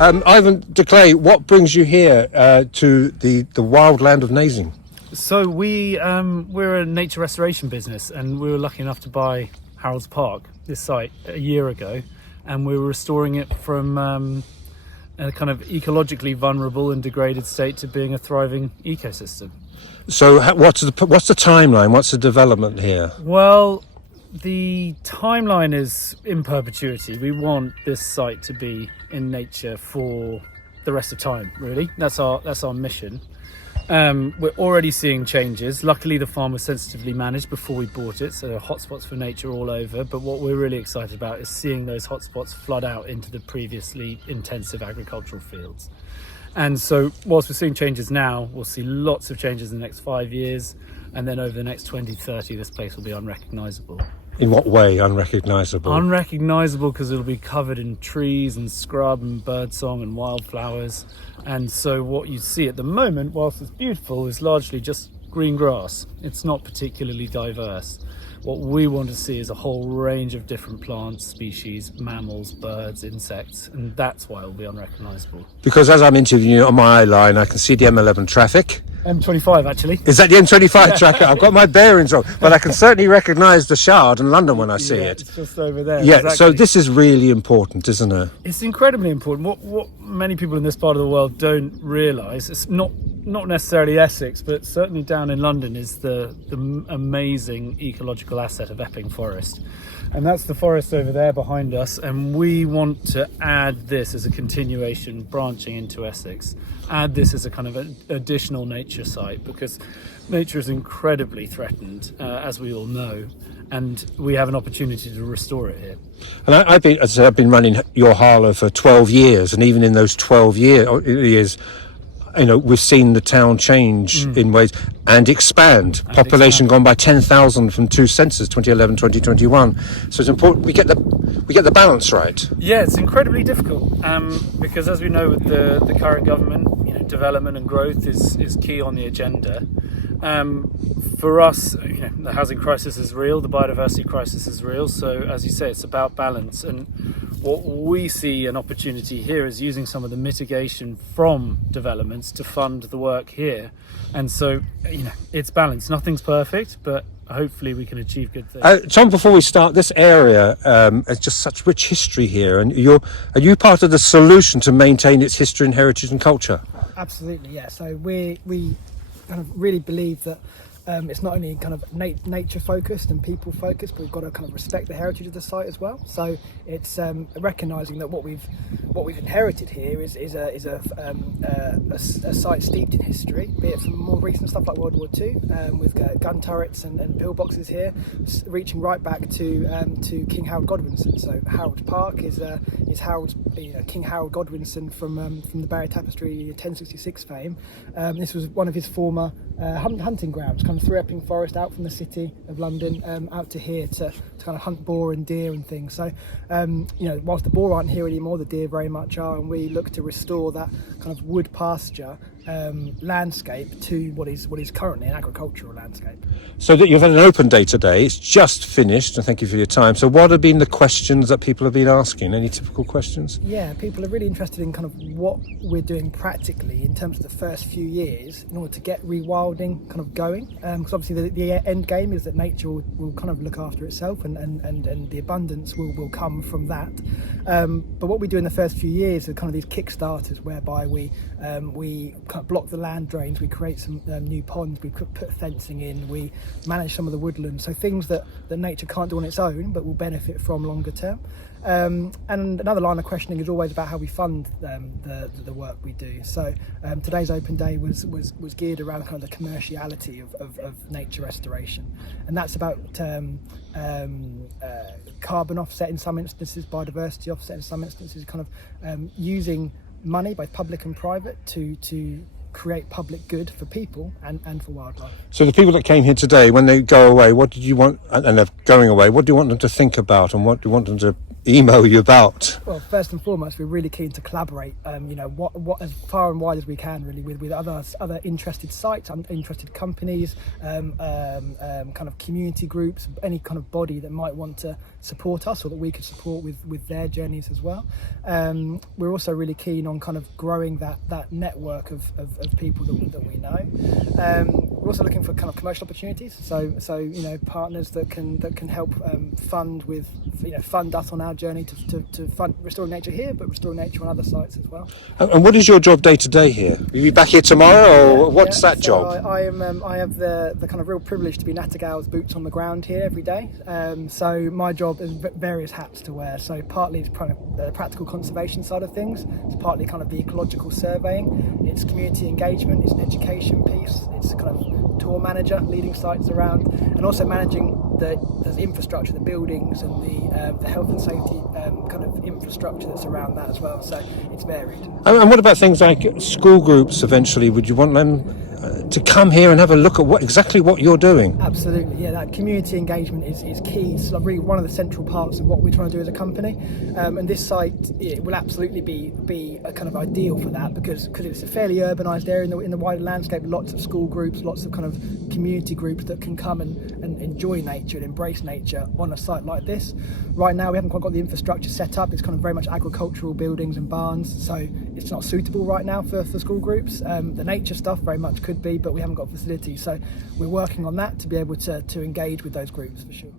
Ivan de Clay, what brings you here to the wild land of Nazeing? So we're a nature restoration business, and we were lucky enough to buy Harold's Park, this site, a year ago, and we were restoring it from a kind of ecologically vulnerable and degraded state to being a thriving ecosystem. So what's the timeline? What's the development here? Well, the timeline is in perpetuity. We want this site to be in nature for the rest of time, really. That's our mission. We're already seeing changes. Luckily, the farm was sensitively managed before we bought it, so there are hotspots for nature all over. But what we're really excited about is seeing those hotspots flood out into the previously intensive agricultural fields. And so whilst we're seeing changes now, we'll see lots of changes in the next 5 years. And then over the next 20, 30, this place will be unrecognisable. In what way unrecognisable? Unrecognisable because it'll be covered in trees and scrub and birdsong and wildflowers. And so what you see at the moment, whilst it's beautiful, is largely just green grass. It's not particularly diverse. What we want to see is a whole range of different plants, species, mammals, birds, insects, and that's why it'll be unrecognisable. Because as I'm interviewing you on my eye line, I can see the M11 traffic. M25, actually. Is that the M25 traffic? I've got my bearings on, but I can certainly recognise the Shard in London when I see it. It's just over there. Yeah, exactly. So this is really important, isn't it? It's incredibly important. What many people in this part of the world don't realise, it's not necessarily Essex, but certainly down in London, is the amazing ecological asset of Epping Forest. And that's the forest over there behind us, and we want to add this as a continuation, branching into Essex, add this as a kind of an additional nature site, because nature is incredibly threatened, as we all know, and we have an opportunity to restore it here. And I've been running your Harlow for 12 years, and even in those 12 years, you know, we've seen the town change in ways and expand. Population gone by 10,000 from two censuses, 2011, 2021. So it's important we get the balance right. Yeah, it's incredibly difficult because, as we know, with the current government, you know, development and growth is key on the agenda. For us, you know, the housing crisis is real, the biodiversity crisis is real. So, as you say, it's about balance. And what we see an opportunity here is using some of the mitigation from developments to fund the work here. And so, you know, it's balanced. Nothing's perfect, but hopefully we can achieve good things. Tom, before we start, this area has just such rich history here, and are you part of the solution to maintain its history and heritage and culture? Absolutely, yeah. So we kind of really believe that it's not only kind of nature focused and people focused, but we've got to kind of respect the heritage of the site as well. So it's recognising that what we've inherited here is a site steeped in history, be it from more recent stuff like World War II, with gun turrets and pillboxes here, reaching right back to King Harold Godwinson. So Harold's Park is Harold's King Harold Godwinson from the Barry Tapestry 1066 fame. This was one of his former hunting grounds, kind of through Epping Forest, out from the city of London, out to here to kind of hunt boar and deer and things. So you know, whilst the boar aren't here anymore, the deer very much are, and we look to restore that kind of wood pasture landscape to what is currently an agricultural landscape. So that you've had an open day today. It's just finished, and thank you for your time. So what have been the questions that people have been asking? Any typical questions? Yeah, people are really interested in kind of what we're doing practically in terms of the first few years in order to get rewilding kind of going, because obviously the end game is that nature will kind of look after itself, and the abundance will come from that. But what we do in the first few years are kind of these kickstarters whereby we kind of block the land drains, we create some new ponds, we put fencing in, we manage some of the woodland, so things that nature can't do on its own but will benefit from longer term. And another line of questioning is always about how we fund the work we do. So today's open day was geared around kind of the commerciality of nature restoration, and that's about carbon offset in some instances, biodiversity offset in some instances, kind of using money, both public and private, to create public good for people and for wildlife. So the people that came here today, when they go away, what did you want, and they're going away, what do you want them to think about, and what do you want them to email you about? Well, first and foremost, we're really keen to collaborate. What as far and wide as we can, really, with other interested sites, interested companies, kind of community groups, any kind of body that might want to support us or that we could support with their journeys as well. We're also really keen on kind of growing that network of people that we know. We're also looking for kind of commercial opportunities. So partners that can help fund us on our journey to fund restoring nature here, but restoring nature on other sites as well. And what is your job day to day here? Are you back here tomorrow, or what's that job? I have the kind of real privilege to be Nattergal's boots on the ground here every day. So my job is various hats to wear. So partly it's the practical conservation side of things. It's partly kind of the ecological surveying. It's community engagement. It's an education piece. It's kind of tour manager, leading sites around, and also managing the infrastructure, the buildings, and the health and safety kind of infrastructure that's around that as well. So it's varied. And what about things like school groups eventually? Would you want them to come here and have a look at exactly what you're doing? Absolutely, yeah. That community engagement is key. It's really one of the central parts of what we're trying to do as a company. And this site, it will absolutely be a kind of ideal for that because it's a fairly urbanised area in the wider landscape. Lots of school groups, lots of kind of community groups that can come and enjoy nature and embrace nature on a site like this. Right now, we haven't quite got the infrastructure set up. It's kind of very much agricultural buildings and barns, so it's not suitable right now for school groups. The nature stuff very much could be, but we haven't got facilities, so we're working on that to be able to engage with those groups for sure.